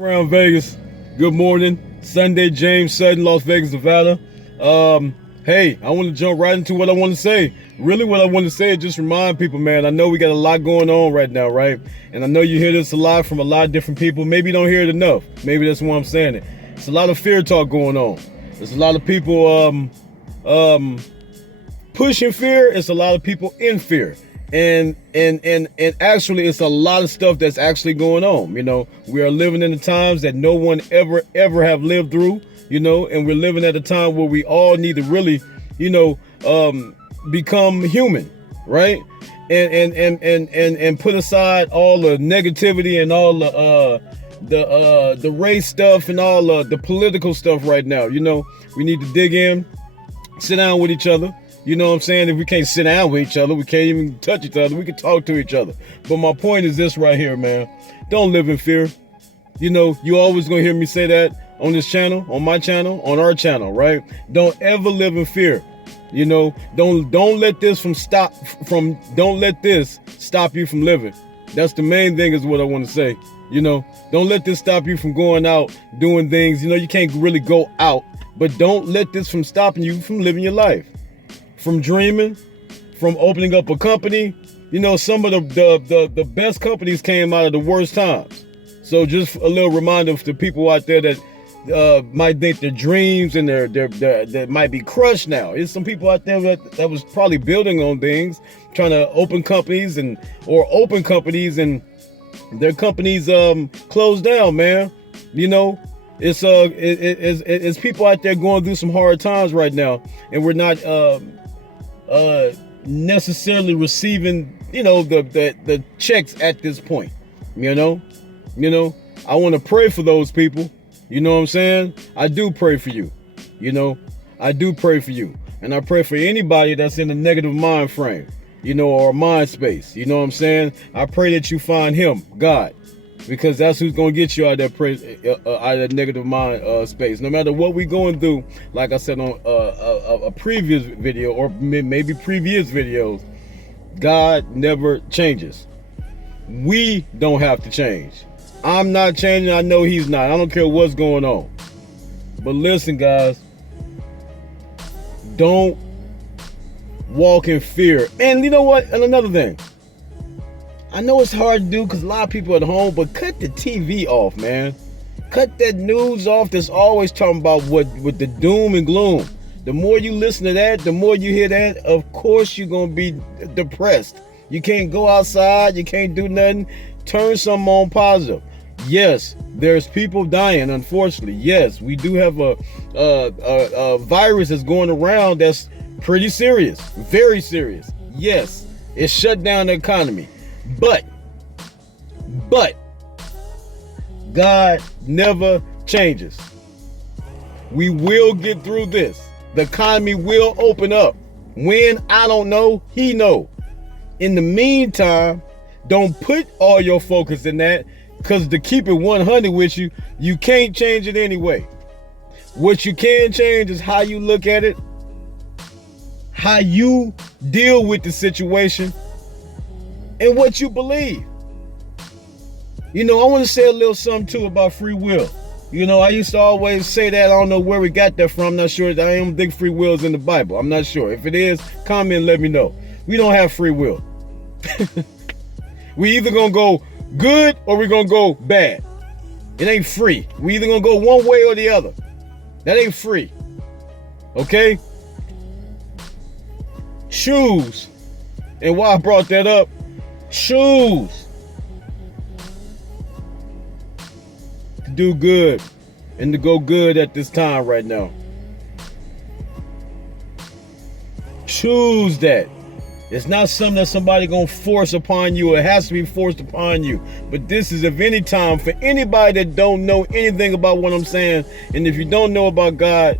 Around Vegas. Good morning. Sunday, James Sutton, Las Vegas, Nevada. Hey, I want to jump right into what I want to say. Really what I want to say is just remind people, man, I know we got a lot going on right now, right? And I know you hear this a lot from a lot of different people. Maybe you don't hear it enough. Maybe that's why I'm saying it. It's a lot of fear talk going on. There's a lot of people pushing fear. It's a lot of people in fear. And actually it's a lot of stuff that's actually going on. You know, we are living in the times that no one ever have lived through, you know, and we're living at a time where we all need to really, you know, become human, right? And put aside all the negativity and all the race stuff and all the political stuff right now. You know, we need to dig in, sit down with each other. You know what I'm saying? If we can't sit down with each other, we can't even touch each other, we can talk to each other. But my point is this right here, man. Don't live in fear. You know, you always gonna hear me say that on this channel, on my channel, on our channel, right? Don't ever live in fear. You know, don't let this stop you from living. That's the main thing is what I want to say. You know, don't let this stop you from going out, doing things. You know, you can't really go out, but don't let this from stopping you from living your life. From dreaming, from opening up a company. You know, some of the best companies came out of the worst times. So just a little reminder to people out there that might think their dreams and their might be crushed now. There's some people out there that was probably building on things, trying to open companies and their companies closed down, man. You know, it's people out there going through some hard times right now, and we're not necessarily receiving, you know, the checks at this point. You know, I want to pray for those people. You know what I'm saying? I do pray for you. You know, I do pray for you, and I pray for anybody that's in a negative mind frame, you know, or mind space. You know what I'm saying? I pray that you find Him, God, because that's who's gonna get you out of that negative mind space. No matter what we're going through, like I said on a previous video or maybe previous videos, God never changes. We don't have to change. I'm not changing. I know He's not. I don't care what's going on. But listen, guys, don't walk in fear. And you know what? And another thing. I know it's hard to do because a lot of people at home, but cut the TV off, man. Cut that news off that's always talking about with the doom and gloom. The more you listen to that, the more you hear that, of course you're going to be depressed. You can't go outside. You can't do nothing. Turn something on positive. Yes, there's people dying, unfortunately. Yes, we do have a virus that's going around that's pretty serious. Very serious. Yes, it shut down the economy. But God never changes. We will get through this. The economy will open up. When, I don't know, He know. In the meantime, don't put all your focus in that, because to keep it 100 with you, you can't change it anyway. What you can change is how you look at it, how you deal with the situation, and what you believe. You know, I want to say a little something too about free will. You know, I used to always say that. I don't know where we got that from. I'm not sure. I don't think free will is in the Bible. I'm not sure. If it is, comment and let me know. We don't have free will. We either gonna go good or we're gonna go bad. It ain't free. We either gonna go one way or the other. That ain't free. Okay? Choose. And why I brought that up, choose to do good and to go good at this time right now. Choose that. It's not something that somebody gonna force upon you. It has to be forced upon you. But this is, of any time, for anybody that don't know anything about what I'm saying, and if you don't know about God,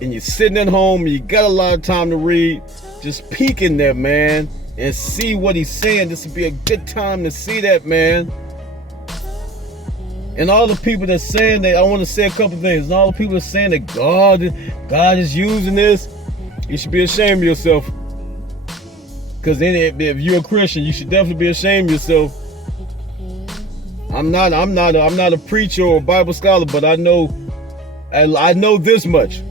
and you're sitting at home and you got a lot of time to read, just peek in there, man, and see what He's saying. This would be a good time to see that, man. And all the people that's saying that, I want to say a couple things. And all the people that's saying that God is using this, you should be ashamed of yourself. Because then if you're a Christian, you should definitely be ashamed of yourself. I I'm not a preacher or Bible scholar, but I know this much.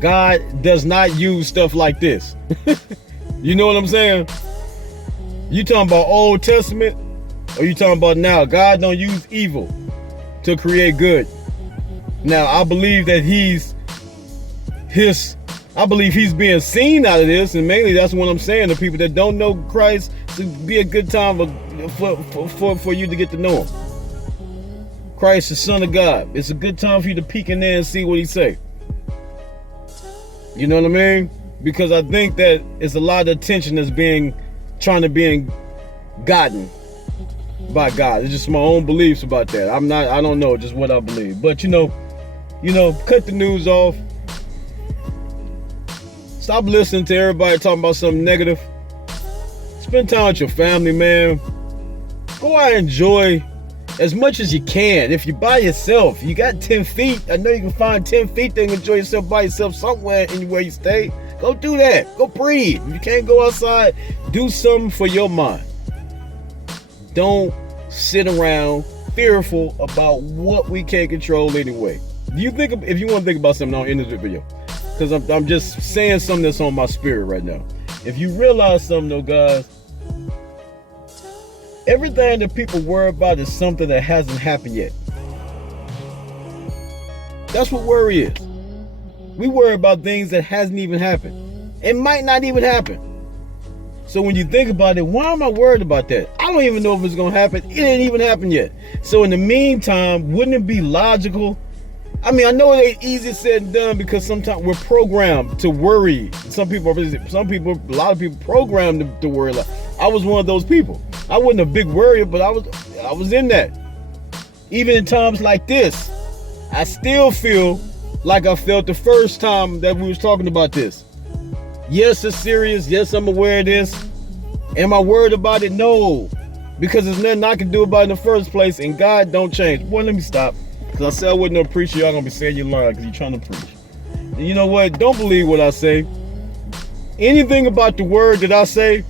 God does not use stuff like this. You know what I'm saying? You talking about Old Testament, or you talking about now? God don't use evil to create good. Now, I believe that he's being seen out of this, and mainly that's what I'm saying. The people that don't know Christ, it'd be a good time for you to get to know him. Christ, the Son of God. It's a good time for you to peek in there and see what he say. You know what I mean? Because I think that it's a lot of attention that's trying to be gotten by God. It's just my own beliefs about that. I don't know, just what I believe. But you know, cut the news off. Stop listening to everybody talking about something negative. Spend time with your family, man. Go out and enjoy as much as you can. If you're by yourself, you got 10 feet. I know you can find 10 feet to enjoy yourself by yourself somewhere, anywhere you stay. Go do that. Go breathe. If you can't go outside, do something for your mind. Don't sit around fearful about what we can't control anyway. If you want to think about something, I'll end this video. Because I'm just saying something that's on my spirit right now. If you realize something though, guys, everything that people worry about is something that hasn't happened yet. That's what worry is. We worry about things that hasn't even happened. It might not even happen. So when you think about it, why am I worried about that? I don't even know if it's going to happen. It ain't even happened yet. So in the meantime, wouldn't it be logical? I mean, I know it ain't easy said and done because sometimes we're programmed to worry. A lot of people programmed to worry. I was one of those people. I wasn't a big worrier, but I was in that. Even in times like this, I still feel like I felt the first time that we was talking about this. Yes, it's serious. Yes, I'm aware of this. Am I worried about it? No. Because there's nothing I can do about it in the first place, and God don't change. Boy, let me stop. Because I said I wasn't no preacher. Y'all going to be saying you're lying because you're trying to preach. And you know what? Don't believe what I say. Anything about the word that I say,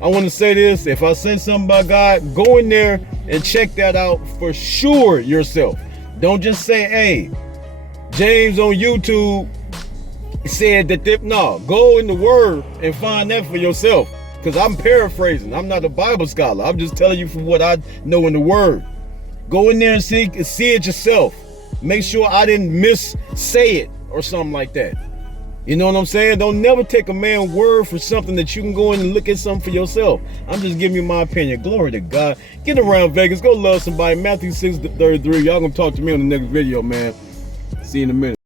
I want to say this. If I say something about God, go in there and check that out for sure yourself. Don't just say, hey, James on YouTube said that. No, go in the word and find that for yourself. Because I'm paraphrasing. I'm not a Bible scholar. I'm just telling you from what I know in the word. Go in there and see it yourself. Make sure I didn't say it or something like that. You know what I'm saying? Don't never take a man's word for something that you can go in and look at something for yourself. I'm just giving you my opinion. Glory to God. Get around Vegas. Go love somebody. Matthew 6:33. Y'all gonna talk to me on the next video, man. See you in a minute.